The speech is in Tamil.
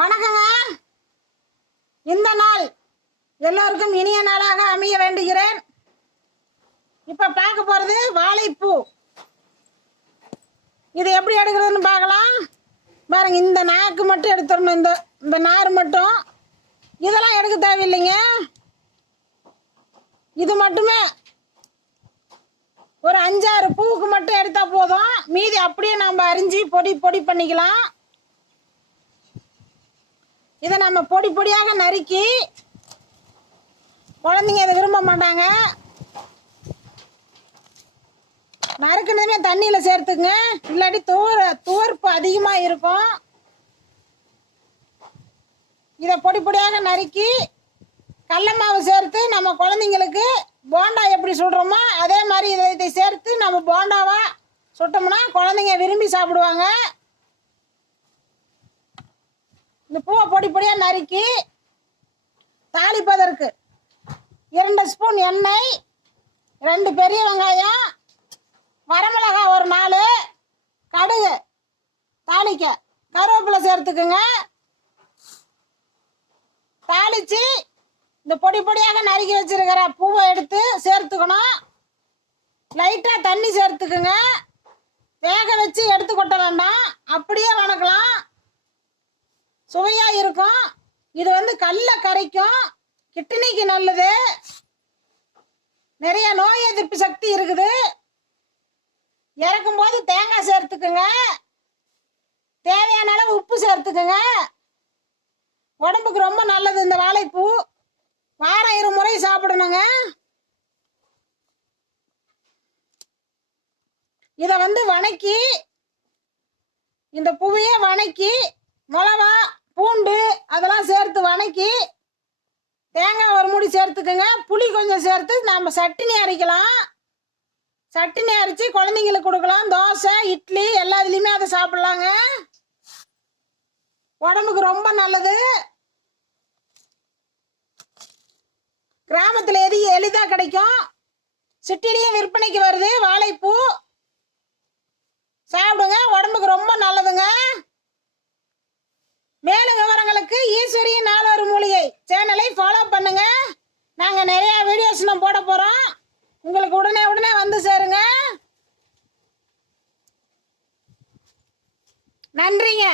வணக்கங்க. இந்த நாள் எல்லோருக்கும் இனிய நாளாக அமைய வேண்டுகிறேன். இப்ப பார்க்க போறது வாழைப்பூ. இது எப்படி எடுக்கிறதுன்னு பார்க்கலாம். பாருங்க, இந்த நாக்கு மட்டும் எடுத்துடணும். இந்த நார் மட்டும். இதெல்லாம் எடுக்க தேவையில்லைங்க. இது மட்டுமே ஒரு 5-6 பூவுக்கு மட்டும் எடுத்தா போதும். மீதி அப்படியே நம்ம அரிஞ்சு பொடி பண்ணிக்கலாம். இதை நம்ம பொடியாக நறுக்கி, குழந்தைங்க இதை விரும்ப மாட்டாங்க, நறுக்குனதுமே தண்ணியில் சேர்த்துங்க. இல்லாட்டி துவர்ப்பு அதிகமாக இருக்கும். இதை பொடியாக நறுக்கி கடல மாவு சேர்த்து நம்ம குழந்தைங்களுக்கு போண்டா எப்படி சுடுறோமோ அதே மாதிரி இதை சேர்த்து நம்ம போண்டாவா சுட்டோம்னா குழந்தைங்க விரும்பி சாப்பிடுவாங்க. இந்த பூவை பொடியாக நறுக்கி தாளிப்பதற்கு 2 ஸ்பூன் எண்ணெய், 2 பெரிய வெங்காயம், வரமிளகாய் ஒரு 4, கடுகு தாளிக்க, கருவேப்பிலை சேர்த்துக்குங்க. தாளித்து இந்த பொடியாக நறுக்கி வச்சிருக்கிற பூவை எடுத்து சேர்த்துக்கணும். லைட்டாக தண்ணி சேர்த்துக்குங்க. வேக வச்சு எடுத்து கொட்ட வேண்டாம், அப்படியே வணக்கலாம். சுவையாக இருக்கும். இது கல்லை கரைக்கும், கிட்னிக்கு நல்லது, நிறைய நோய் எதிர்ப்பு சக்தி இருக்குது. இறக்கும் போது தேங்காய் சேர்த்துக்குங்க. தேவையான அளவு உப்பு சேர்த்துக்குங்க. உடம்புக்கு ரொம்ப நல்லது இந்த வாழைப்பூ. வாரம் 2 முறை சாப்பிடணுங்க. இதை வணக்கி, இந்த பூவையே வணக்கி மிளகா பூண்டு அதெல்லாம் சேர்த்து வணக்கி தேங்காய் ஒரு மூடி சேர்த்துக்குங்க. புளி கொஞ்சம் சேர்த்து நம்ம சட்னி அரைக்கலாம். சட்னி அரைச்சி குழந்தைங்களுக்கு கொடுக்கலாம். தோசை, இட்லி எல்லாத்துலேயுமே அதை சாப்பிட்லாங்க. உடம்புக்கு ரொம்ப நல்லது. கிராமத்தில் எளிதாக கிடைக்கும். சிட்டிலையும் விற்பனைக்கு வருது வாழைப்பூ. சாப்பிடுங்க, உடம்புக்கு ரொம்ப நல்லதுங்க. மேலும் விவரங்களுக்கு ஈஸ்வரியின் நாளொரு மூலிகை சேனலை ஃபாலோ பண்ணுங்க. நாங்கள் நிறைய வீடியோஸ் போட போகிறோம். உங்களுக்கு உடனே வந்து சேருங்க. நன்றிங்க.